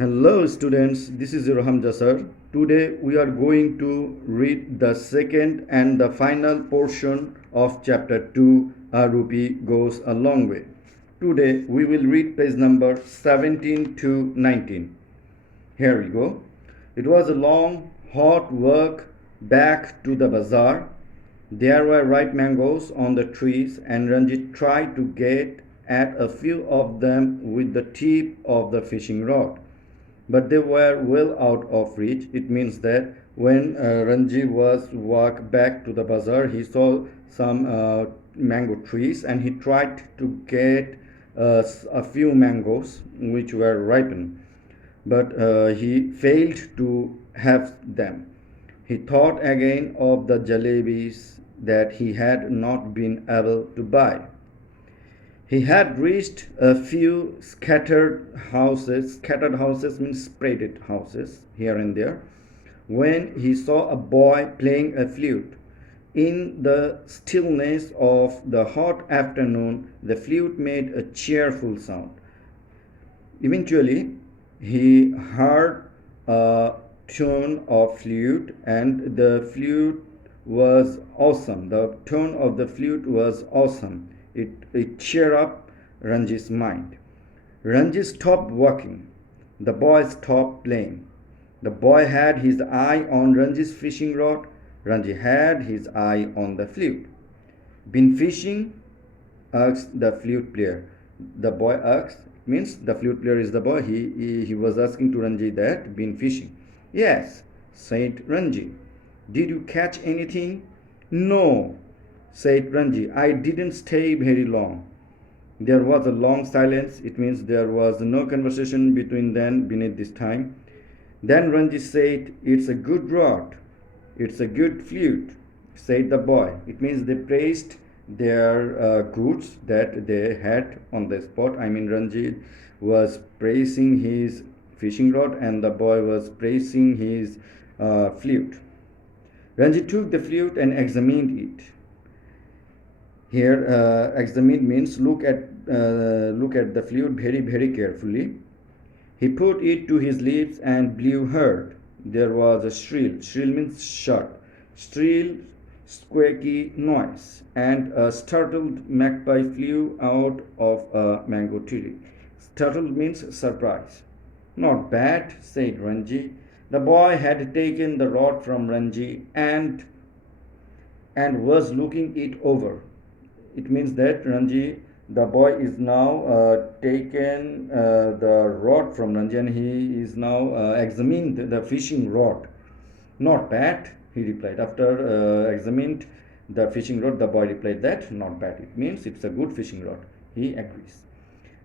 Hello students, this is your Hamza sir. Today we are going to read the second and the final portion of chapter 2, A Rupee Goes a Long Way. Today we will read page number 17 to 19. Here we go. It was a long, hot walk back to the bazaar. There were ripe mangoes on the trees, and Ranjit tried to get at a few of them with the tip of the fishing rod, but they were well out of reach. It means that when Ranji was walk back to the bazaar, he saw some mango trees and he tried to get a few mangoes which were ripened, but he failed to have them. He thought again of the jalebis that he had not been able to buy. He had reached a few scattered houses means spreaded houses here and there, when he saw a boy playing a flute. In the stillness of the hot afternoon, the flute made a cheerful sound. Eventually, he heard a tune of flute, and the flute was awesome. The tone of the flute was awesome. It cheered up Ranji's mind. Ranji stopped walking. The boy stopped playing. The boy had his eye on Ranji's fishing rod. Ranji had his eye on the flute. Been fishing? Asked the flute player. The boy asked, means the flute player is the boy. He was asking to Ranji that, been fishing? Yes, said Ranji. Did you catch anything? No, said Ranji. I didn't stay very long. There was a long silence. It means there was no conversation between them beneath this time. Then Ranji said, It's a good rod. It's a good flute, said the boy. It means they praised their goods that they had on the spot. I mean, Ranji was praising his fishing rod and the boy was praising his flute. Ranji took the flute and examined it. Here, examine means look at the flute very carefully. He put it to his lips and blew hard. There was a shrill. Shrill means sharp. Shrill, squeaky noise, and a startled magpie flew out of a mango tree. Startled means surprise. Not bad, said Ranji. The boy had taken the rod from Ranji and was looking it over. It means that Ranji, the boy, is now taken the rod from Ranji and he is now examined the fishing rod. Not bad, he replied. After examined the fishing rod, the boy replied that not bad. It means it's a good fishing rod. He agrees.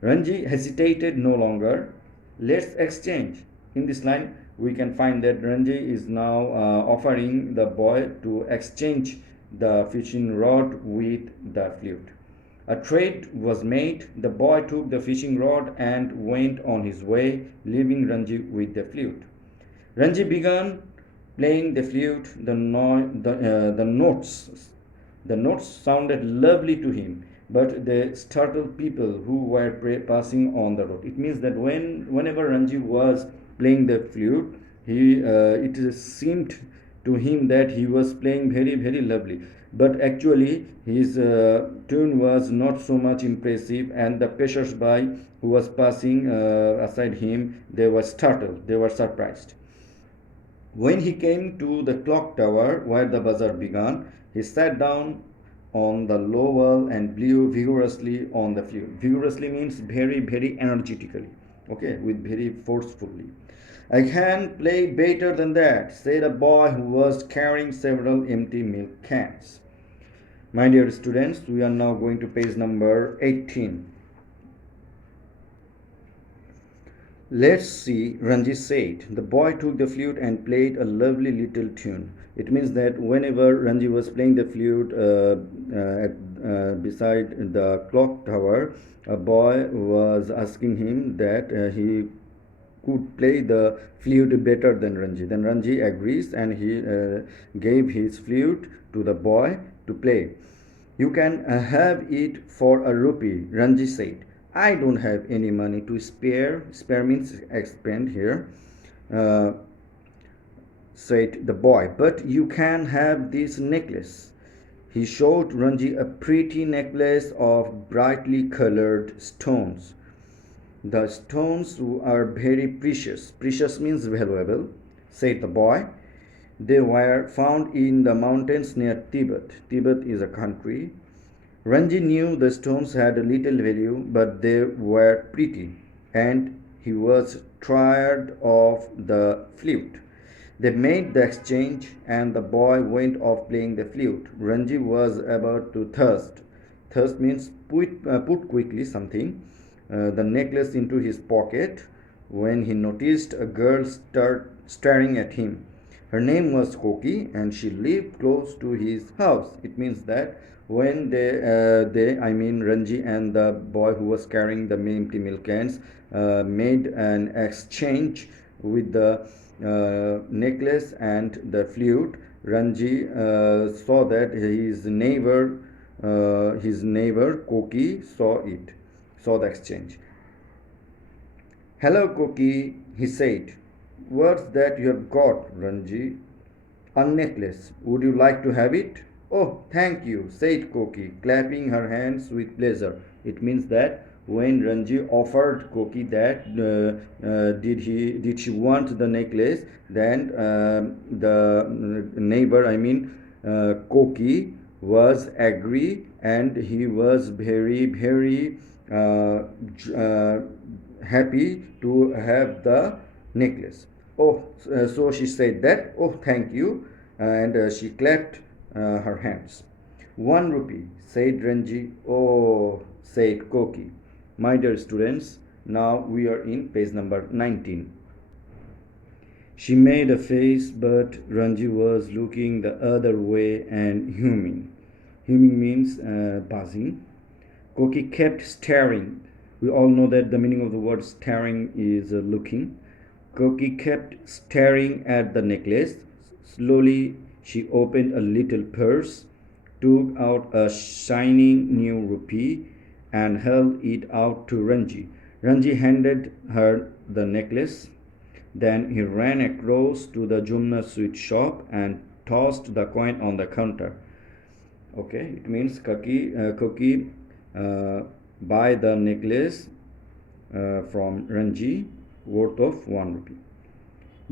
Ranji hesitated no longer. Let's exchange. In this line, we can find that Ranji is now offering the boy to exchange the fishing rod with the flute. A trade was made. The boy took the fishing rod and went on his way, leaving Ranji with the flute. Ranji began playing the flute. The notes sounded lovely to him, but they startled people who were passing on the road. It means that whenever Ranji was playing the flute, it seemed to him that he was playing very lovely, but actually his tune was not so much impressive, and the passers-by who was passing aside him, they were startled, they were surprised. When he came to the clock tower where the bazaar began, he sat down on the low wall and blew vigorously on the flute. Vigorously means very energetically, okay, with very forcefully. I can play better than that, said a boy who was carrying several empty milk cans. My dear students, we are now going to page number 18. Let's see, Ranji said. The boy took the flute and played a lovely little tune. It means that whenever Ranji was playing the flute beside the clock tower, a boy was asking him that he could play the flute better than Ranji. Then Ranji agrees and he gave his flute to the boy to play. You can have it for a rupee, Ranji said. I don't have any money to spare. Spare means expend here. Uh, said the boy, but you can have this necklace. He showed Ranji a pretty necklace of brightly colored stones. The stones are very precious. Precious means valuable, said the boy. They were found in the mountains near Tibet. Tibet is a country. Ranji knew the stones had a little value, but they were pretty, and he was tired of the flute. They made the exchange, and the boy went off playing the flute. Ranji was about to thirst. Thirst means put quickly something, the necklace into his pocket, when he noticed a girl staring at him. Her name was Koki, and she lived close to his house. It means that when I mean Ranji and the boy who was carrying the empty milk cans, made an exchange with the necklace and the flute. Ranji saw that his neighbor Koki saw the exchange. Hello, Koki, he said. What's that you have got, Ranji? A necklace. Would you like to have it? Oh, thank you, said Koki, clapping her hands with pleasure. It means that when Ranji offered Koki that did she want the necklace, then the neighbor, Koki, was agree, and he was very uh, uh, happy to have the necklace. Oh, so she said that. Oh, thank you, and she clapped her hands. 1 rupee, said Ranji. Oh, said Koki. My dear students, now we are in page number 19. She made a face, but Ranji was looking the other way and humming. Humming means buzzing. Koki kept staring. We all know that the meaning of the word staring is looking. Koki kept staring at the necklace. Slowly, she opened a little purse, took out a shining new rupee, and held it out to Ranji. Ranji handed her the necklace. Then he ran across to the Jumna sweet shop and tossed the coin on the counter. Okay, it means Koki buy the necklace from Ranji worth of 1 rupee.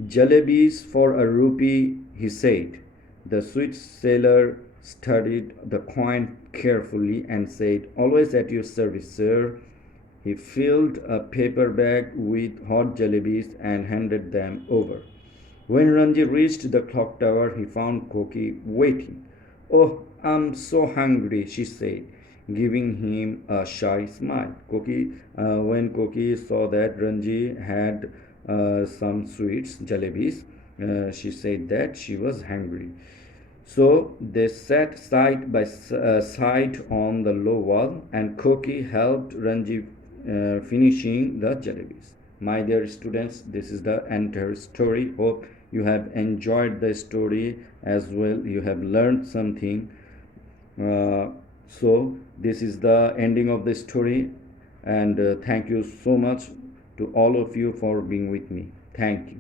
Jalebis for a rupee, he said. The sweet seller studied the coin carefully and said, always at your service, sir. He filled a paper bag with hot jalebis and handed them over. When Ranji reached the clock tower, he found Koki waiting. Oh, I'm so hungry, she said, giving him a shy smile. When Koki saw that Ranji had some sweets, jalebis, she said that she was hungry. So they sat side by side on the low wall, and Koki helped Ranji finishing the jalebis. My dear students, this is the entire story. Hope you have enjoyed the story as well. You have learned something. So this is the ending of the story, and thank you so much to all of you for being with me. Thank you.